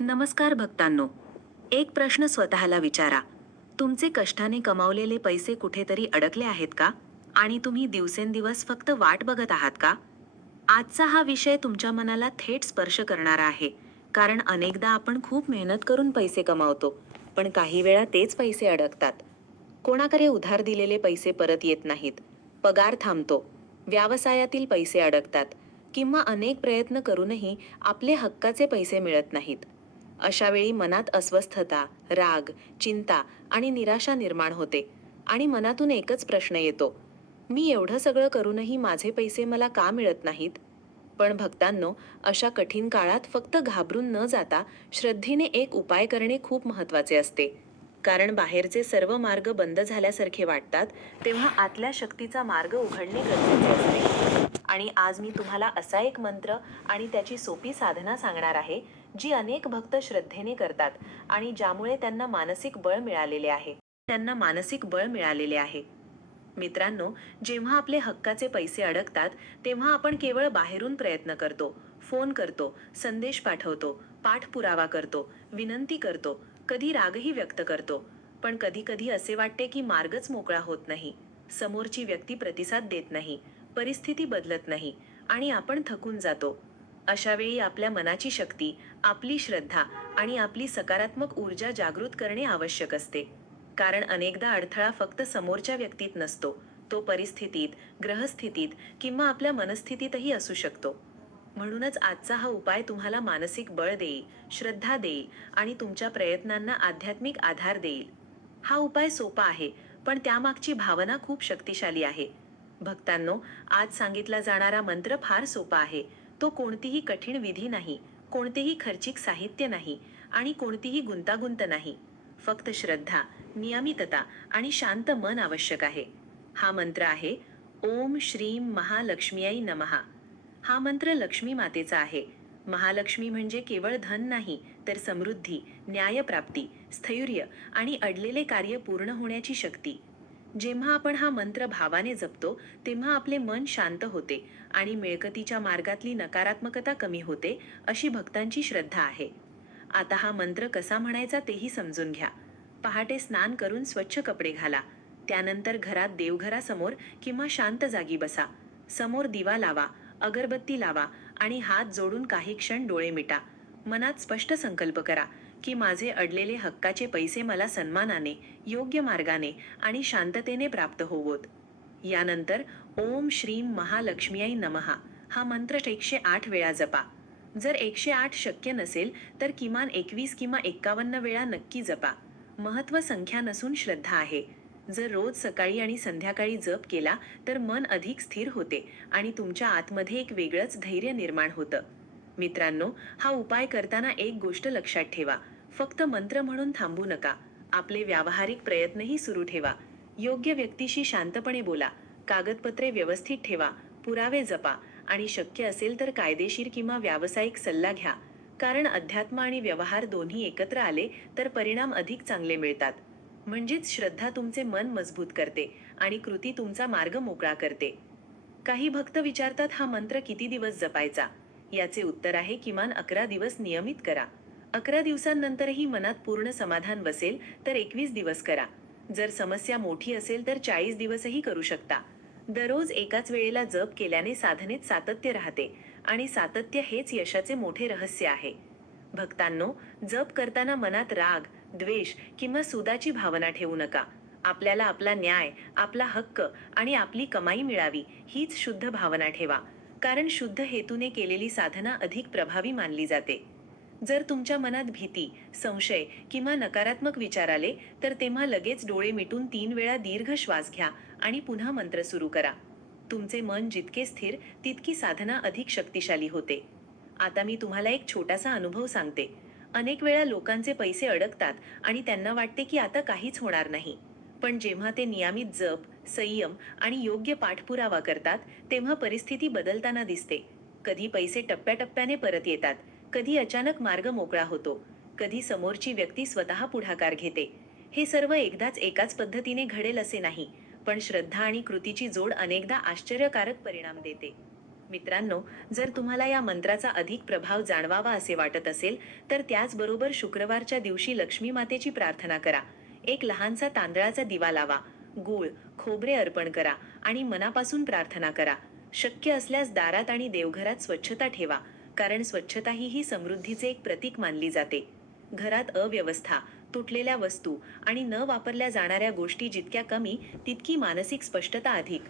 नमस्कार भक्तांनो. एक प्रश्न स्वतःला विचारा. तुमचे कष्टाने कमावलेले पैसे कुठेतरी अडकले आहेत का? आणि तुम्ही दिवसेंदिवस फक्त वाट बघत आहात का? आजचा हा विषय तुमच्या मनाला थेट स्पर्श करणारा आहे. कारण अनेकदा आपण खूप मेहनत करून पैसे कमावतो, पण काही वेळा तेच पैसे अडकतात. कोणाकडे उधार दिलेले पैसे परत येत नाहीत, पगार थांबतो, व्यवसायातील पैसे अडकतात, किंवा अनेक प्रयत्न करूनही आपले हक्काचे पैसे मिळत नाहीत. अशा वेळी मनात अस्वस्थता, राग, चिंता आणि निराशा निर्माण होते. आणि मनातून एकच प्रश्न येतो, मी एवढं सगळं करूनही माझे पैसे मला का मिळत नाहीत? पण भक्तांनो, अशा कठीण काळात फक्त घाबरून न जाता श्रद्धेने एक उपाय करणे खूप महत्त्वाचे असते. कारण बाहेरचे सर्व मार्ग बंद झाल्यासारखे वाटतात, तेव्हा आतल्या शक्तीचा मार्ग उघडणे गरजेचे असते. आणि आज मी तुम्हाला असा एक मंत्र आणि त्याची सोपी साधना सांगणार आहे, जी अनेक भक्त श्रद्धेने करतात आणि ज्यामुळे त्यांना मानसिक बळ मिळालेले आहे. मित्रांनो, जेव्हा आपले हक्काचे पैसे अडकतात, तेव्हा आपण केवळ बाहेरून प्रयत्न करतो, फोन करतो, संदेश पाठवतो, पाठपुरावा करतो, विनंती करतो, कधी रागही व्यक्त करतो. पण कधी-कधी असे वाटते की मार्गच मोकळा होत नाही. समोरची व्यक्ती प्रतिसाद देत नाही, परिस्थिती बदलत नाही आणि आपण थकून जातो. अशा वेळी आपल्या मनाची शक्ती, आपली श्रद्धा आणि आपली सकारात्मक ऊर्जा जागृत करणे आवश्यक असते. कारण अनेकदा अडथळा फक्त समोरच्या व्यक्तीत नसतो, तो परिस्थितीत, ग्रहस्थितीत किंवा आपल्या मनस्थितीतही असू शकतो. म्हणूनच आजचा हा उपाय तुम्हाला मानसिक बळ देईल, श्रद्धा देईल आणि तुमच्या प्रयत्नांना आध्यात्मिक आधार देईल. हा उपाय सोपा आहे, पण त्यामागची भावना खूप शक्तिशाली आहे. भक्तांनो, आज सांगितला जाणारा मंत्र फार सोपा आहे. तो कोणतीही कठीण विधी नाही, कोणतेही खर्चिक साहित्य नाही आणि कोणतीही गुंतागुंत नाही. फक्त श्रद्धा, नियमितता आणि शांत मन आवश्यक आहे. हा मंत्र आहे, ओम श्रीम महालक्ष्मीयै नमः. हा मंत्र लक्ष्मी मातेचा आहे. महालक्ष्मी म्हणजे केवळ धन नाही, तर समृद्धी, न्यायप्राप्ती, स्थैर्य आणि अडलेले कार्य पूर्ण होण्याची शक्ती. जेव्हा आपण हा मंत्र भावाने जपतो, तेव्हा आपले मन शांत होते आणि मिळकतीच्या मार्गातली नकारात्मकता कमी होते, अशी भक्तांची श्रद्धा आहे. आता हा मंत्र कसा म्हणायचा तेही समजून घ्या. पहाटे स्नान करून स्वच्छ कपडे घाला. त्यानंतर घरात देवघरासमोर किंवा शांत जागी बसा. समोर दिवा लावा, अगरबत्ती लावा आणि हात जोडून काही क्षण डोळे मिटा. मनात स्पष्ट संकल्प करा की माझे अडलेले हक्काचे पैसे मला सन्मानाने, योग्य मार्गाने आणि शांततेने प्राप्त होवोत. यानंतर ओम श्रीम महालक्ष्मीयै नमः हा मंत्र 108 वेळा जपा. जर 108 शक्य नसेल, तर किमान 21 किंवा 51 वेळा नक्की जपा. महत्त्व संख्या नसून श्रद्धा आहे. जर रोज सकाळी आणि संध्याकाळी जप केला, तर मन अधिक स्थिर होते आणि तुमच्या आतमध्ये एक वेगळंच धैर्य निर्माण होतं. मित्रांनो, हा उपाय करताना एक गोष्ट लक्षात ठेवा. फक्त मंत्र म्हणून थांबू नका. आपले व्यावहारिक प्रयत्नही सुरू ठेवा. योग्य व्यक्तीशी शांतपणे बोला. कागदपत्रे व्यवस्थित ठेवा. पुरावे जपा आणि शक्य असेल तर कायदेशीर किंवा व्यावसायिक सल्ला घ्या. कारण अध्यात्म आणि व्यवहार दोन्ही एकत्र आले तर परिणाम अधिक चांगले मिळतात. म्हणजेच श्रद्धा तुमचे मन मजबूत करते आणि कृती तुमचा मार्ग मोकळा करते. काही भक्त विचारतात, हा मंत्र किती दिवस जपायचा? याचे उत्तर आहे, किमान 11 दिवस नियमित करा. 11 दिवसांनंतरही मनात पूर्ण समाधान बसेल तर 21 दिवस करा. जर समस्या मोठी असेल तर 40 दिवसही करू शकता. दररोज एकाच वेळेला जप केल्याने साधनेत सातत्य राहते आणि सातत्य हेच यशाचे मोठे रहस्य आहे. भक्तांनो, जप करताना मनात राग, द्वेष किंवा सुदाची भावना ठेवू नका. आपल्याला आपला न्याय, आपला हक्क आणि आपली कमाई मिळावी हीच शुद्ध भावना ठेवा. कारण शुद्ध हेतूने केलेली साधना अधिक प्रभावी मानली जाते. जर तुमच्या मनात भीती, संशय किंवा नकारात्मक विचार आले, तर तेव्हा लगेच डोळे मिटून 3 वेळा दीर्घ श्वास घ्या आणि पुन्हा मंत्र सुरू करा. तुमचे मन जितके स्थिर, तितकी साधना अधिक शक्तिशाली होते. आता मी तुम्हाला एक छोटासा अनुभव सांगते. अनेक वेळा लोकांचे पैसे अडकतात आणि त्यांना वाटते की आता काहीच होणार नाही. पण जेव्हा ते नियमित जप, संयम आणि योग्य पाठपुरावा करतात, तेव्हा परिस्थिती बदलताना दिसते. कधी पैसे टप्प्याटप्प्याने परत येतात, कधी अचानक मार्ग मोकळा होतो, कधी समोरची व्यक्ती स्वतः पुढाकार घेते. हे सर्व एकदाच एकाच पद्धतीने घडेल असे नाही, पण श्रद्धा आणि कृतीची जोड अनेकदा आश्चर्यकारक परिणाम देते. मित्रांनो, जर तुम्हाला या मंत्राचा अधिक प्रभाव जाणवावा असे वाटत असेल, तर त्याचबरोबर शुक्रवारच्या दिवशी लक्ष्मी मातेची प्रार्थना करा. एक लहानसा तांदळाचा दिवा लावा, गूळ, खोबरे अर्पण करा आणि मनापासून प्रार्थना करा. शक्य असल्यास दारात आणि देवघरात स्वच्छता ठेवा, कारण स्वच्छता ही समृद्धीचे एक प्रतीक मानली जाते. घरात अव्यवस्था, तुटलेल्या वस्तू आणि न वापरल्या जाणाऱ्या गोष्टी जितक्या कमी, तितकी मानसिक स्पष्टता अधिक.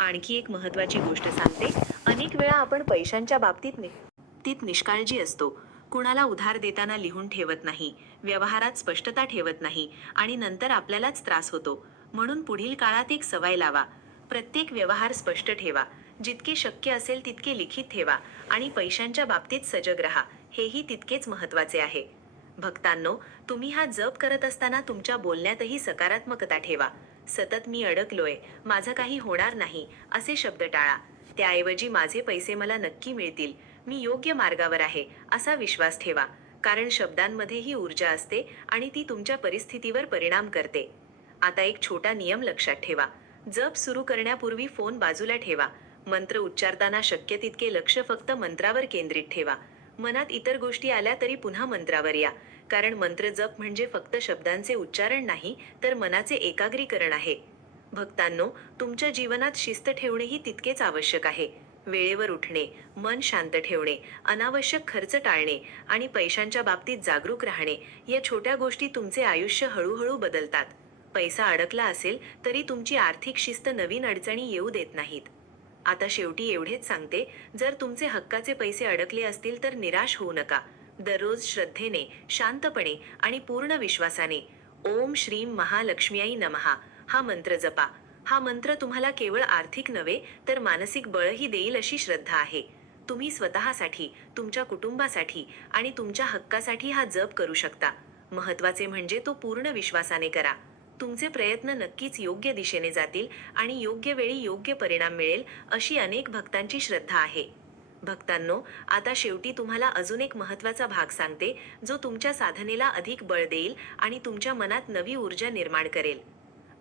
आणखी एक महत्त्वाची गोष्ट सांगते. अनेक वेळा आपण पैशांच्या बाबतीत निष्काळजी असतो. कुणाला उधार देताना लिहून ठेवत नाही, व्यवहारात स्पष्टता ठेवत नाही आणि नंतर आपल्यालाच त्रास होतो. म्हणून पुढील काळात एक सवय लावा. प्रत्येक व्यवहार स्पष्ट ठेवा. जितके शक्य असेल तितके लिखित ठेवा आणि पैशांच्या बाबतीत सजग राहा. हेही तितकेच महत्त्वाचे आहे. भक्तांनो, तुम्ही हा जप करत असताना तुमच्या बोलण्यातही सकारात्मकता ठेवा. सतत "मी अडकलोय, माझं काही होणार नाही" असे शब्द टाळा. त्याऐवजी "माझे पैसे मला नक्की मिळतील, मी योग्य मार्गावर आहे" असा विश्वास ठेवा. कारण शब्दांमध्येही ऊर्जा असते आणि ती तुमच्या परिस्थितीवर परिणाम करते. आता एक छोटा नियम लक्षात ठेवा. जप सुरू करण्यापूर्वी फोन बाजूला ठेवा. मंत्र उच्चारताना शक्य तितके लक्ष फक्त मंत्रावर केंद्रित ठेवा. मनात इतर गोष्टी आल्या तरी पुन्हा मंत्रावर या. कारण मंत्र जप म्हणजे फक्त शब्दांचे उच्चारण नाही, तर मनाचे एकाग्रीकरण आहे. भक्तांनो, तुमच्या जीवनात शिस्त ठेवणेही तितकेच आवश्यक आहे. वेळेवर उठणे, मन शांत ठेवणे, अनावश्यक खर्च टाळणे आणि पैशांच्या बाबतीत जागरूक राहणे या छोट्या गोष्टी तुमचे आयुष्य हळूहळू बदलतात. पैसा अडकला असेल तरी तुमची आर्थिक शिस्त नवीन अडचणी येऊ देत नाहीत. आता शेवटी एवढेच सांगते, जर तुमचे हक्काचे पैसे अडकले असतील तर निराश होऊ नका. दररोज श्रद्धेने, शांतपणे आणि पूर्ण विश्वासाने "ओम श्रीम महालक्ष्म्याई नमः" हा मंत्र जपा. हा मंत्र तुम्हाला केवळ आर्थिक नव्हे, तर मानसिक बळही देईल अशी श्रद्धा आहे. तुम्ही स्वतःसाठी, तुमच्या कुटुंबासाठी आणि तुमच्या हक्कासाठी हा जप करू शकता. महत्त्वाचे म्हणजे तो पूर्ण विश्वासाने करा. तुमचे प्रयत्न नक्कीच योग्य दिशेने जातील आणि योग्य वेळी योग्य परिणाम मिळेल अशी अनेक भक्तांची श्रद्धा आहे. भक्तांनो, आता शेवटी तुम्हाला अजून एक महत्त्वाचा भाग सांगते, जो तुमच्या साधनेला अधिक बळ देईल आणि तुमच्या मनात नवी ऊर्जा निर्माण करेल.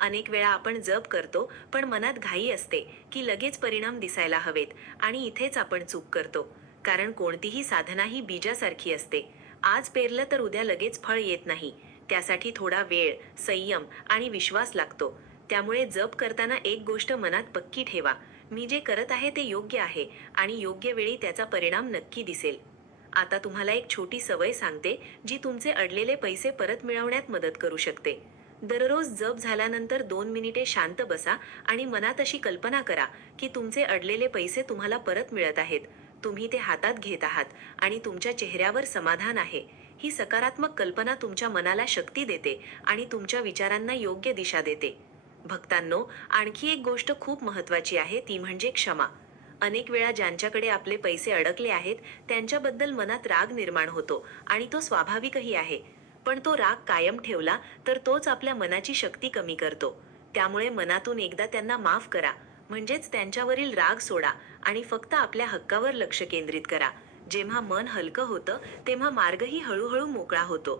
अनेक वेळा आपण जप करतो, पण मनात घाई असते की लगेच परिणाम दिसायला हवेत आणि इथेच आपण चूक करतो. कारण कोणतीही साधना ही बीजासारखी असते. आज पेरलं तर उद्या लगेच फळ येत नाही. त्यासाठी थोडा वेळ, संयम आणि विश्वास लागतो. त्यामुळे जप करताना एक गोष्ट मनात पक्की ठेवा. मी जे करत आहे ते योग्य आहे आणि योग्य वेळी त्याचा परिणाम नक्की दिसेल. आता तुम्हाला एक छोटी सवय सांगते, जी तुमचे अडलेले पैसे परत मिळवण्यात मदत करू शकते. दररोज जप झाल्यानंतर 2 मिनिटे शांत बसा आणि मनात अशी कल्पना करा की तुमचे अडलेले पैसे तुम्हाला परत मिळत आहेत. तुम्ही ते हातात घेत आहात आणि तुमच्या चेहऱ्यावर समाधान आहे. ही सकारात्मक कल्पना तुमच्या मनाला शक्ती देते आणि तुमच्या विचारांना योग्य दिशा देते. भक्तांनो, आणखी एक गोष्ट खूप महत्त्वाची आहे, ती म्हणजे क्षमा. अनेक वेळा ज्यांच्याकडे आपले पैसे अडकले आहेत, त्यांच्याबद्दल मनात राग निर्माण होतो आणि तो स्वाभाविकही आहे. पण तो राग कायम ठेवला तर तोच आपल्या मनाची शक्ती कमी करतो. त्यामुळे मनातून एकदा त्यांना माफ करा. म्हणजेच त्यांच्यावरील राग सोडा आणि फक्त आपल्या हक्कावर लक्ष केंद्रित करा. जेव्हा मन हलकं होतं, तेव्हा मार्गही हळूहळू मोकळा होतो.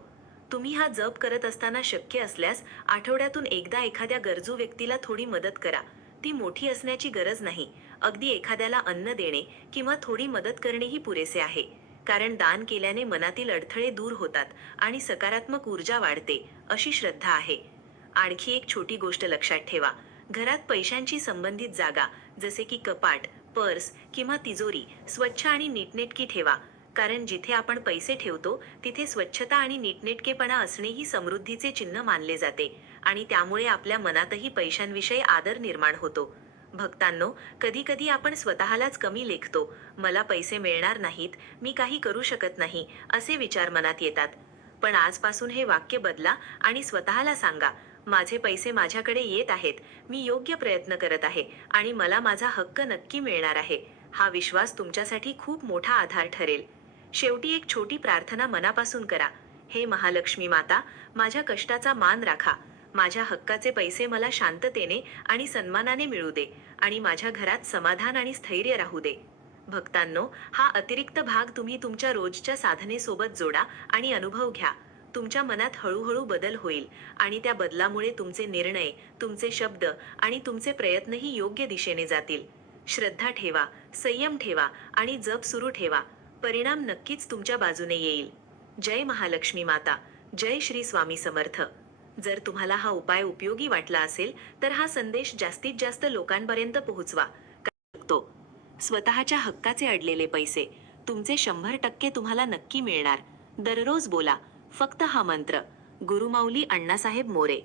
तुम्ही हा जप करत असताना शक्य असल्यास आठवड्यातून एकदा एखाद्या गरजू व्यक्तीला थोडी मदत करा. ती मोठी असण्याची गरज नाही. अगदी एखाद्याला अन्न देणे किंवा थोडी मदत करणेही पुरेसे आहे. कारण दान केल्याने मनातील अडथळे दूर होतात आणि सकारात्मक ऊर्जा वाढते, अशी श्रद्धा आहे. आणखी एक छोटी गोष्ट लक्षात ठेवा. घरात पैशांशी संबंधित जागा, जसे की कपाट, पर्स किंवा तिजोरी स्वच्छ आणि नीटनेटकी ठेवा. कारण जिथे आपण पैसे ठेवतो, तिथे स्वच्छता आणि नीटनेटकेपणा असणे ही समृद्धीचे चिन्ह मानले जाते आणि त्यामुळे आपल्या मनातही पैशांविषयी आदर निर्माण होतो. भक्तांनो, कधी-कधी आपण स्वतःलाच कमी लेखतो. मला पैसे मिळणार नाहीत, मी काही करू शकत नाही, असे विचार मनात येतात. पण आजपासून हे वाक्य बदला आणि स्वतःला सांगा, माझे पैसे माझ्याकडे येत आहेत, मी योग्य प्रयत्न करत आहे आणि मला माझा हक्क नक्की मिळणार आहे. हा विश्वास तुमच्यासाठी खूप मोठा आधार ठरेल. शेवटी एक छोटी प्रार्थना मनापासून करा. हे महालक्ष्मी माता, माझ्या कष्टाचा मान राखा. माझ्या हक्काचे पैसे मला शांततेने आणि सन्मानाने मिळू दे आणि माझ्या घरात समाधान आणि स्थैर्य राहू दे. भक्तांनो, हा अतिरिक्त भाग तुम्ही तुमच्या रोजच्या साधनेसोबत जोडा आणि अनुभव घ्या. तुमच्या मनात हळूहळू बदल होईल आणि त्या बदलामुळे तुमचे निर्णय, तुमचे शब्द आणि तुमचे प्रयत्नही योग्य दिशेने जातील. श्रद्धा ठेवा, संयम ठेवा आणि जप सुरू ठेवा. परिणाम नक्कीच तुमच्या बाजूने येईल. जय महालक्ष्मी माता. जय श्री स्वामी समर्थ. जर तुम्हाला हा उपाय उपयोगी वाटला असेल तर हा संदेश जास्तीत जास्त लोकांपर्यंत पोहोचवा. शकतो. स्वतःच्या हक्काचे अडलेले पैसे तुमचे 100% तुम्हाला नक्की मिळणार. दररोज बोला फक्त हा मंत्र. गुरुमाऊली अण्णासाहेब मोरे.